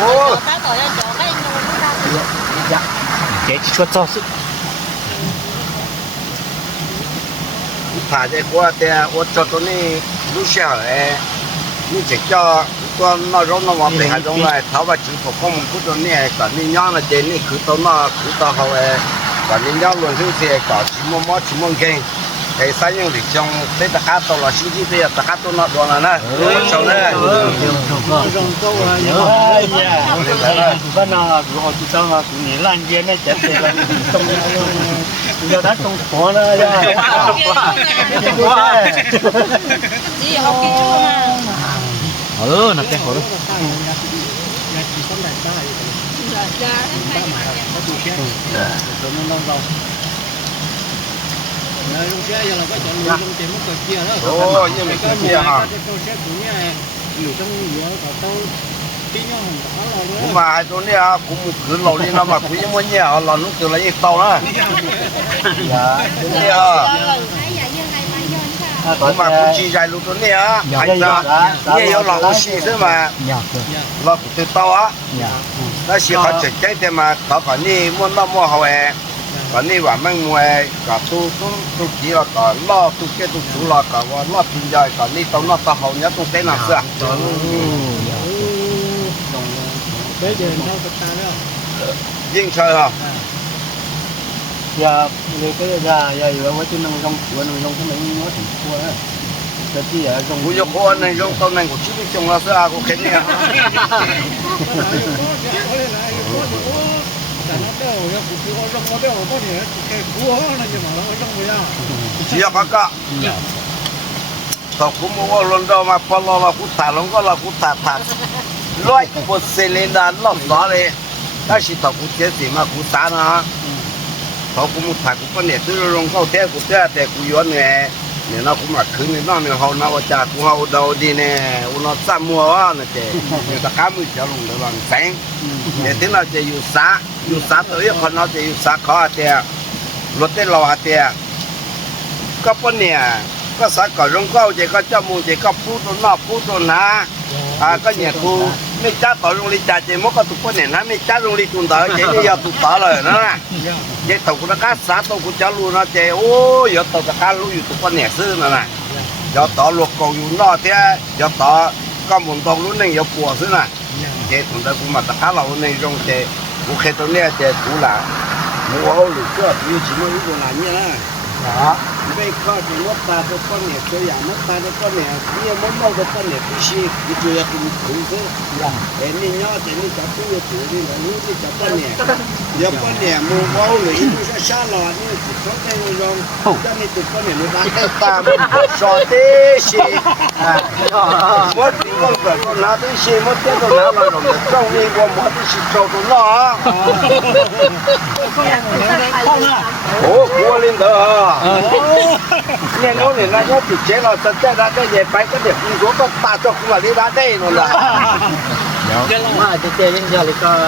Ủa. cái tội là chỗ cái nồi dạ chế chỉ cho cho sự thả cái qua thì ô cho tôi này lúc sau ấy như chỉ cho con nó rong nó vào để hai rong lại tháo vào chỉ có con một chút này còn như nhau là trên này cứ tao nó cứ tao hậu ấy còn như nhau luôn thứ thì có chỉ mua mua chỉ mua cái cái sai những việc trong thế tất cả tao là sinh chi thì tất cả tao nó đồ là đúng không nè rong câu à Ôi dạ, cái nào của họ chúng ta cũng nghĩ lan kia nó chết thì là trong giờ đã trong phố nó ra gì học kỹ chưa mà ừ nó cái hồ đó nhà chỉ có đại ta dạ có đủ xe rồi nó lâu lâu Rồi lúc xe giờ là có chọn lựa trong tiền mất cờ kia đó Ồ, nhưng mà cái cờ kia hả? cái có tao cũng mà hai chỗ này cũng cứ lâu đi nó mà cũng như muốn nhà là lúc từ lấy tàu đó. Dạ. Chỗ này à. Cũng mà cũng chỉ dài lúc chỗ này á anh ta. nghe cũng xí thế mà. Là cũng từ tàu á nó chỉ họ chỉ cái thế mà họ còn đi muốn mua hậu hè còn đi vào mang mua cả tu tu tu chỉ là cả lo tu cái tu chủ là cả và lo tu dài cả đi tàu nó tàu hậu nhất tu cái nào xưa? Bây giờ riêng chơi hả? Giờ người cái ra giờ vừa mới tin năng trong của nó trong cái mình nó thành thua đó cái gì ở trong cũng có cô này trong tàu này cũng chỉ biết trong là xưa 那不要，也不给我扔，我不要，我不要，给给我扔那里嘛，我扔不下。你要不干？他父母我轮流嘛，老老孤单，老孤单，老爱坐车里单，老少的。他是他姑爹死嘛，孤单啊。他父母他姑姑呢，只有龙嫂带姑爹带姑爷呢。 เนี่ยนาคุ้มหลักคืนเนี่ยน้องเนี่ยเขานาวจากกูเขาเดาดีแน่อุณหภูมิมัวว่านะเจอยู่ตะกามือจะลงเดืองร้อนแสงเนี่ยที่เราจะอยู่ซะอยู่ซะตัวเองคนเราจะอยู่ซะเขาอเท้ารถเต้นเรอเท้าก็ปนเนี่ยก็สักก่อนลงเข้าเจก็เจ้ามูเจก็พูดตัวนอกพูดตัวนะอ่าก็เนี่ยกู cha tao rong đi cha chị mất có tụt vấn đề nà mấy cha rong đi tuần tới chị đi giờ tụt tới rồi nó nè vậy tàu cũng đã cá xã tàu cũng cho luôn nó chị ô giờ tàu đã cá luônอยู่ตรงvấn đề xưa nè nè giờ tàu luộc cầuอยู่นอกthế giờ tàu có muốn tàu luôn này giờ bùa xưa nè chị tuần tới cũng mà tất cả là luôn này rong chị cũng khi tàu này chị cũng là mua ô lục cơ thì chỉ mới cái là như thế đó bây giờ thì mất ta cái con này chơi à mất ta cái con này như mất mau cái con này cái gì cái chơi là cũng cũng thế dạ để nên nhớ để nên chặt cái gì tuổi đi là như cái chặt con này giờ con này mua bao lì nó sẽ xa lò như chỉ có cái người rong cho nên tụi con này nó bán cái ta so thế gì à mất thì con phải con nào thế gì mất cái con nào là rồi trong đi qua mất thì chỉ cho tụi nó ủa mua lên đó nghe nói này nó nhớ thì chế là thật ra ra cái gì phải cái điểm cũng có có ta cho cũng là đi ra đây rồi là mà chơi chơi lên giờ thì có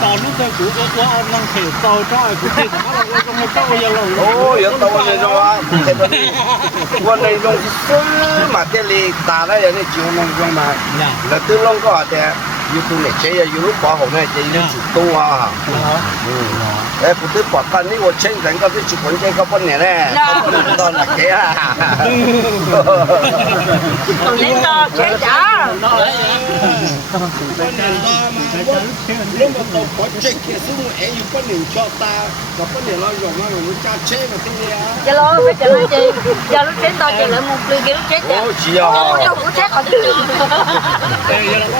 tao lúc tôi cũng có có ông năng thể tàu cho ai cũng thể thả là trong một tàu giờ lâu ô giờ tao này rồi cái đó quân này dùng cái mà cái li ta đấy giờ này chịu nông dùng mà là từ lâu có thì YouTube เชยยูรูปของเนี่ยจะยูจุดตัวอืมเอ้ปุ๊บปากกันนี่ว่าเช่นกันก็ที่จุดคนเช่นก็ปนเนี่ยแน่ตอนหนักเกะตรงนี้ก็เช่นจ้า lúc dạ. dạ. dạ. mà tàu có chạy kia xuống mà em dùng bắt niệm cho ta và bắt niệm lo dùng nó dùng cha chế mà thế này á lo phải chờ nó chị. Giờ lúc chết tao chờ lại một ly kia chết chị ô chị à ô đâu chết còn chứ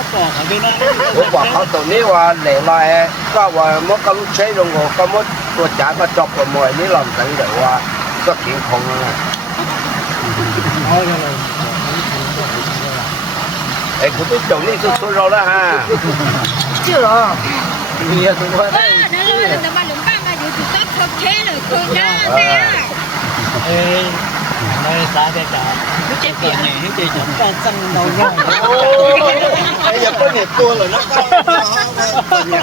我话好多呢话嚟啦诶，家话冇咁吹到我，咁我我賺個作個冇呢浪仔嚟話，都幾痛啊！誒，佢都做呢都出咗啦嚇，知咯。你啊，同我。啊，那老人家把人搬啊，就是打破铁了，困難的啊。誒。Nơi xa thế cả lúc chế cái kìa. này cái chơi chúng ta chân đầu nhau bây giờ có nhiệt tua rồi nó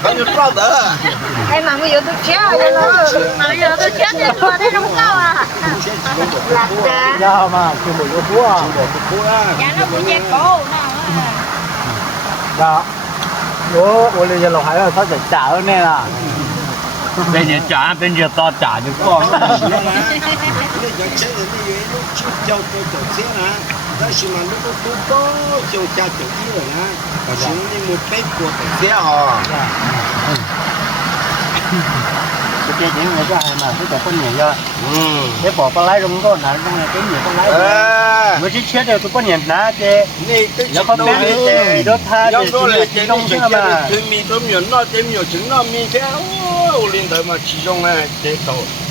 có nhiệt bao đỡ em mà bây giờ tôi chế rồi nó. Bây giờ tôi chế thì tôi thấy không cao à. Lạc ra giờ mà cái một cái cua Dạ nó cũng chế cổ nè. dạ. Ủa ủa bây giờ lộc hải là sao sẽ trả hơn nè? Là bây giờ trả bây giờ to trả được con 你讲车人的原路去交多走车啦，但是嘛，如果多多就加走一了啦，请你们背过的车啊。 cái chuyện người ta mà cái chỗ con nhiều ra 嗯， cái bỏ con lái rung có là trong này cái nhiều con lái 哎， người chỉ chết được tôi có nhận ná cái 你这 有个 都 bé thì đốt tha 要 thì 说 chỉ 嘞 là， 这 chỉ 东 đông 西 chứ mà 对面都没那这没有成那面 天哦，领导嘛其中呢这头，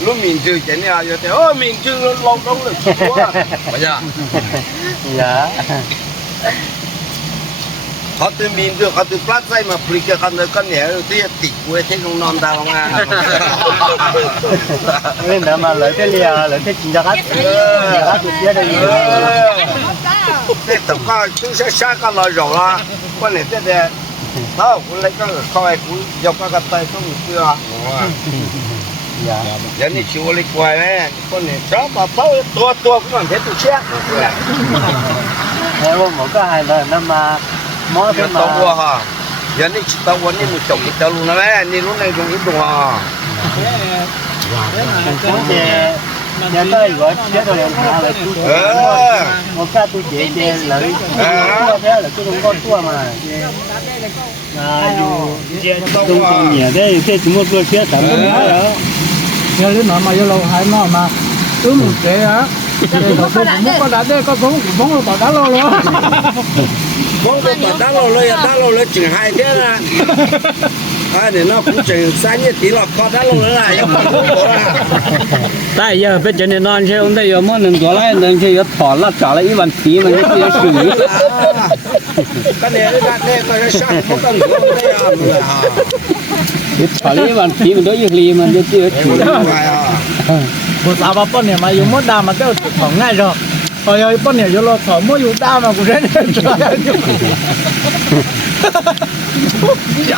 路面就真的啊，有的哦面就老东了，是吧？不是， dạ เขาตัวมีนด้วยเขาตัวปลัดใส่มาพลิกกันเลยกันเนี่ยที่ติดไว้ที่ตรงนอนดาวงาน nên là mà lấy cái lìa lấy cái chỉ ra hết hết được chết đây นี่ตกก็ตู้เช้าก็รออยู่ละคนเนี่ยเด็ดถ้าคุณเล็กก็คอยคุณยกก็ไปต้องเสื้อ dạ อย่างนี้ชิวเล็กกว่าแม่คนเนี่ยชอบ tao cũng lấy cái coi cũng dọc cái tay không chưa ừ. dạ. Giờ này chịu lấy quay đấy. Con này chó mà bao tua tua cũng còn thấy tụi chết thế à, mà cái hai lần năm mà mỗi cái mà tao giờ này tao quấn đi một chồng thì tao luôn đấy. Nên này cũng ít đồ à. dạ. hả 哇，那真是。Dạ. Dạ tới gọi chết rồi mà là chú ờ. Một ca tôi dễ chê lợi Chú thế ờ. là chú không có chua à mà. À dù Tôi không nhờ thế Thế chú mua cơ chết tạm đúng đó. Nhớ mà mà vô lâu hai mà mà mình chế ừ. á. Có có đá đê, có bóng, bóng là bỏ đá lô luôn. Bóng là bỏ đá lô lô, đá lô lô chừng hai thế là hai thì nó cũng chỉ sáng như tí lọt con đã lâu nữa này tại giờ bây giờ nên non chứ ông đây giờ muốn đừng có lại đừng chỉ thỏ là trả lại một bàn tí mà nó kia xử à, cái này là cái đây coi nó sáng không cần đây à trả lại một bàn tí mình đối với lì mà nó kia xử một sao à. bà con này mà dùng mốt đà mà cái thỏ ngay rồi. Ôi ơi con này vô lo thỏ mỗi vụ đa mà cũng rất là trời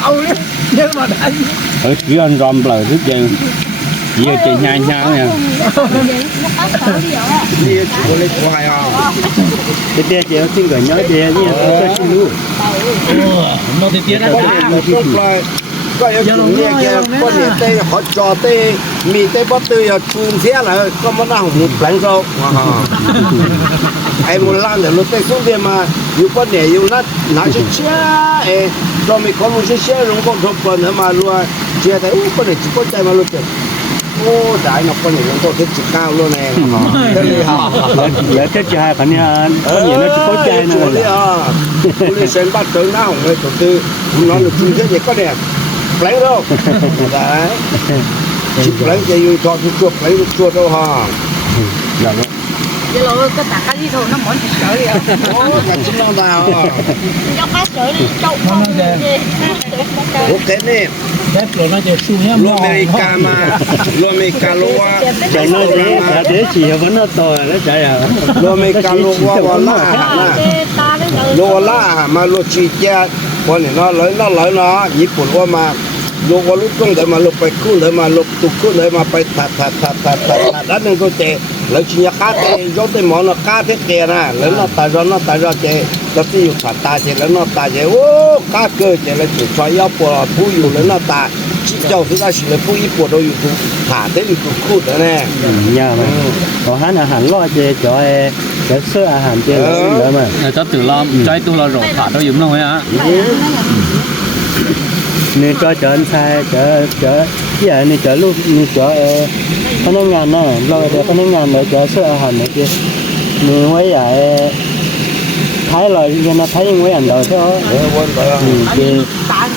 ơi nhưng mà đánh ừ, chứ anh rom lời thức dây. Giờ chị nhai nhá nha. chị có lấy của hai à. không cái tia chị xin gửi nhớ tia nhé ờ. tôi xin luôn nó thì tia đã có yêu chủ nghĩa kia có thể tê họ cho tê mì tê bắp tê họ chùm là có món nào một lạnh rồi ờ. em muốn làm để lúc tê xuống về mà yêu có để yêu nát nát chết chết do mi có một chiếc xe nó có thập phần hả mà luôn chia thấy ú con để chỉ có chạy mà luôn chứ ô đại ngọc con này nó có thiết chụp cao luôn này nè lỡ thiết chỉ hai phần nha à, có ờ, nhiều nó chỉ có chạy nè đi sen bắt tới nó hỏng rồi tổ tư. Nó được chung thiết gì có đẹp. Lấy đâu? Đấy. Chụp lấy chạy vô cho chụp chụp lấy chụp chuột đâu hả? Dạ vâng dạ vâng vậy là cái tạc cái gì thôi nó mỏi thịt sợi vậy ô cả chính nó vào cho cá sợi đi trâu không ok nè đẹp rồi nó chỉ su nhá lo America mà lo America lo chạy nó thế cả thế chỉ vẫn nó to nó chạy à lo America lo qua qua la ta đấy rồi lo la mà lo chỉ cha con này nó lấy nó lấy nó nhịp của lo mà lo qua lúc công để mà lo phải cứu để mà lo tụ cứu để mà phải thạt thạt thạt thạt thạt đó nên có thể lấy chỉ nhà cá thế gió thế món nó cá thế kia nè. Lấy nó ta ra nó ta ra chế nó chỉ dùng thả ta chế lấy nó ta chế ô cá cơ chế lấy chỉ cho yếu bộ là phụ dùng lấy nó ta chỉ dạ. cho chúng ta chỉ lấy phụ yếu bộ đâu dùng cũng thả thế dùng cũng khô nữa nè. Dạ, dạ. ừ. Nhờ ờ. mà còn hắn là hắn lo ừ. chế cho ai cái sữa à hắn chế lấy mà. Cho từ lo trái tôi lo rồi thả đâu dùng đâu ấy á nên cho chọn sai cho cho giờ này chở lúc này chởพนักงานน่ะเราเดี๋ยวพนักงานเลยจะเสื้ออาหารเนี่ยคือมีไว้ใหญ่ท้ายเลยยังนะท้ายยังไว้อันเดียวใช่ไหม ờ quên rồi อืมเจ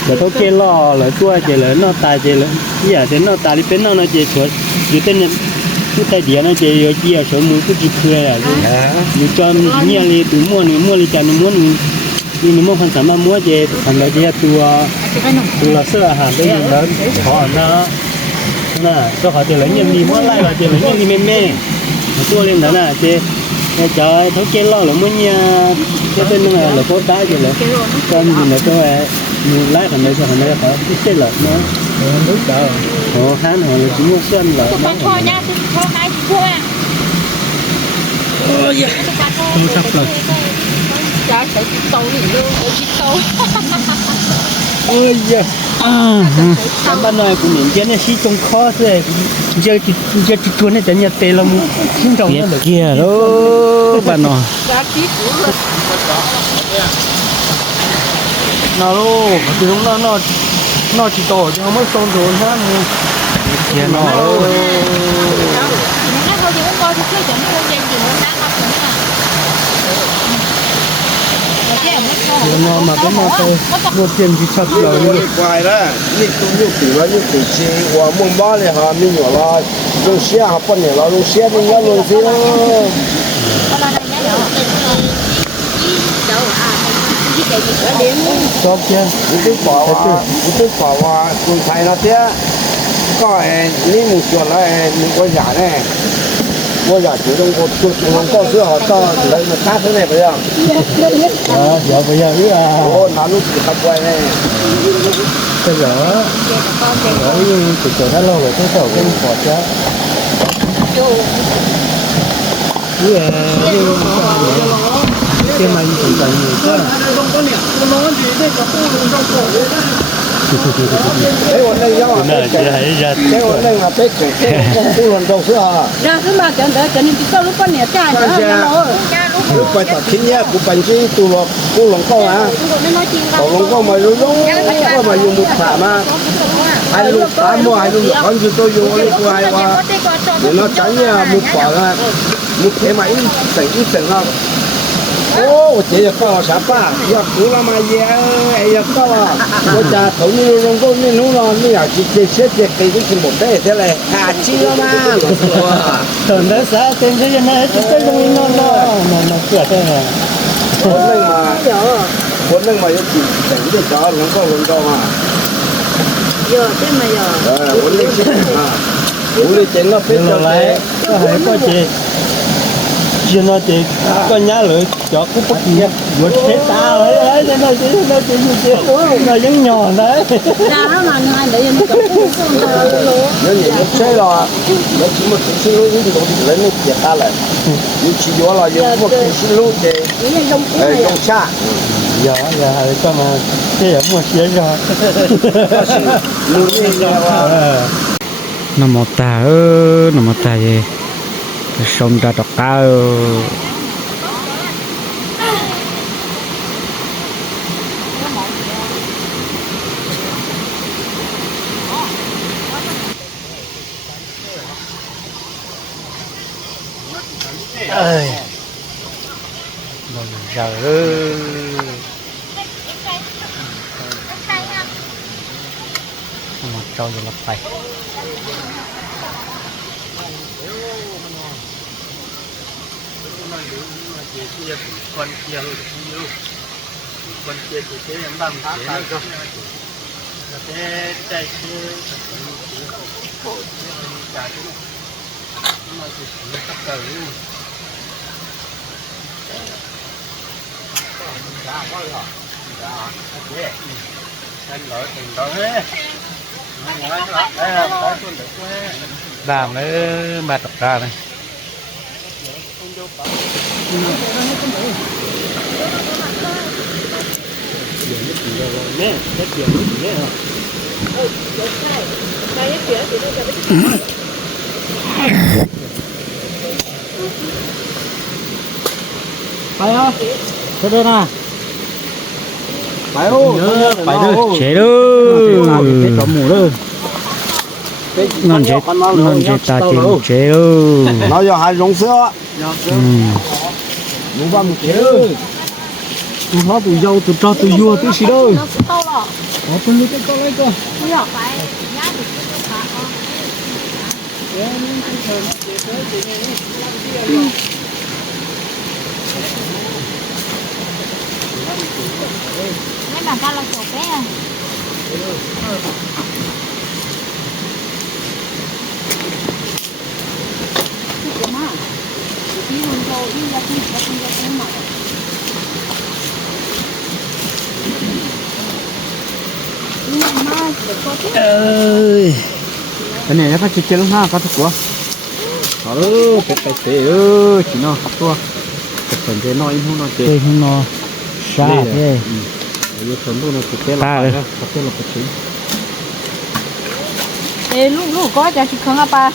เดี๋ยวเขาเกล่อเลยตัว đi nếu phần sản mà mua về phần đấy thì tua tua sữa hàng đấy lớn họ nó nè cho họ tiền lấy nhiều đi mua lại và tiền lấy nhân đi men mê tua lên đó nè chị trời thấu chén lo là muốn cái tên là là có tá gì là con gì là tôi mua lái phần đấy cho phần đấy phải cái chết là nó đúng rồi. họ hán họ là chỉ mua xuân là nó thôi nha thôi nay thôi à tôi sắp rồi chả phải chỉ tàu liền luôn phải chỉ tàu ôi giời. À em bạn nói cũng trên này xí trông khó thế. Giờ giờ chỉ tuần này chẳng nhặt tiền là mu xin nó được kia đó. Chỉ của nó luôn thì chúng nó nó nó chỉ tổ chứ không mới xong rồi hết kia nó nó thôi thì cũng coi thì chơi chẳng không gian gì nữa nó nó cũng là Giờ nó mà cái mà tôi một tiền thì chặt rồi nhưng quay đó nhưng cũng như tỷ là như tỷ chi của mùng ba này hà mình nhỏ là luôn xe học phần này là luôn xe mình nhớ luôn xe đó Stop kia, cứ bỏ qua, cứ bỏ qua, cứ thay nó thế, Có em, ní một chuột là em, mình có giả này. 我家就用我就用告诉好到来那三十那不样， à giờ bây giờ biết à 我拿路子还乖呢。 bây giờ ở từ từ đã lâu rồi tôi sợ cái bỏ chứ như là như cái mà chỉ cần nhiều chứ 哎，我那要 cái quần này do cái quần này là tết cái quần lần đầu xưa ra cứ mà chẳng để chẳng những sau lúc con nhà cha nữa lúc bây tập chính nhá cũng bằng chứ tụ lọ cũng lòng con à còn lòng con mà lúc lúc con mà dùng một thảm à hai lúc mua hai lúc con chúng tôi dùng lúc hai qua để nó tránh một quả là một thế máy ít sảnh không 哦，这爷搞好下班，要喝了嘛要要呀啊！我家头里弄个你弄了，你要去接小接，给你去莫带下来，啊，去了嘛？等的啥？等这些呢？就再，那那晓得了。我弄嘛，我弄几盆的啥？能够轮到吗？有。对没有？哎，我弄去啊！我弄整个飞机来，还过去。chia nó chị có nhá lưỡi cho cái bút gì vượt thế ta ấy đấy nó nói chị nó chị như chị túi nó vẫn nhỏ đấy. Ra mà hai để em chỗ nếu vậy nó chế rồi, nó chỉ một cái xíu lúa thì cũng chỉ lấy nó chia ta lại. Ừ. Nhưng chỉ gió là dùng một chút xíu lúa thì đông xa giờ là dạ, dạ, cho mà cái giống mà. Chia rồi. nó một tà ơ nó một tà gì sông ra đọc cá ơ ơi. Bây giờ một trâu rồi lập tay. Con kia luôn con kia thì thế em bằng thế này cơ là thế chạy kia chạy chứ nhưng mà thì nó cắt cờ luôn làm nó mệt ra này nè cái chuyện nè phải không thế đây nè phải ô, nhớ phải đâu, đưa chế cái đưa cỏ mù đó ngon chế ngon chế ta tiền chế đưa nó giờ hai rong sữa, ừ mua ba một chế. tụi nó tụi dâu tụi cho tụi vua tụi xí đâu nó tụi nó cái con lấy thì mấy bàn ta là chỗ bé à Cái mà, đi luôn rồi, đi ra đi, ra đi, ra đi mà. Đi mà, để có thích. ơi cái này nó phải chơi chơi ha có thức của. Ờ cái cái thế ơ chỉ nó học tua. Cái phần thế nó im không nó chơi không nó. Xa thế. Yo son uno que te Ta la rồi. paga, pa te la paga. ê lúc lúc có cho chị không apa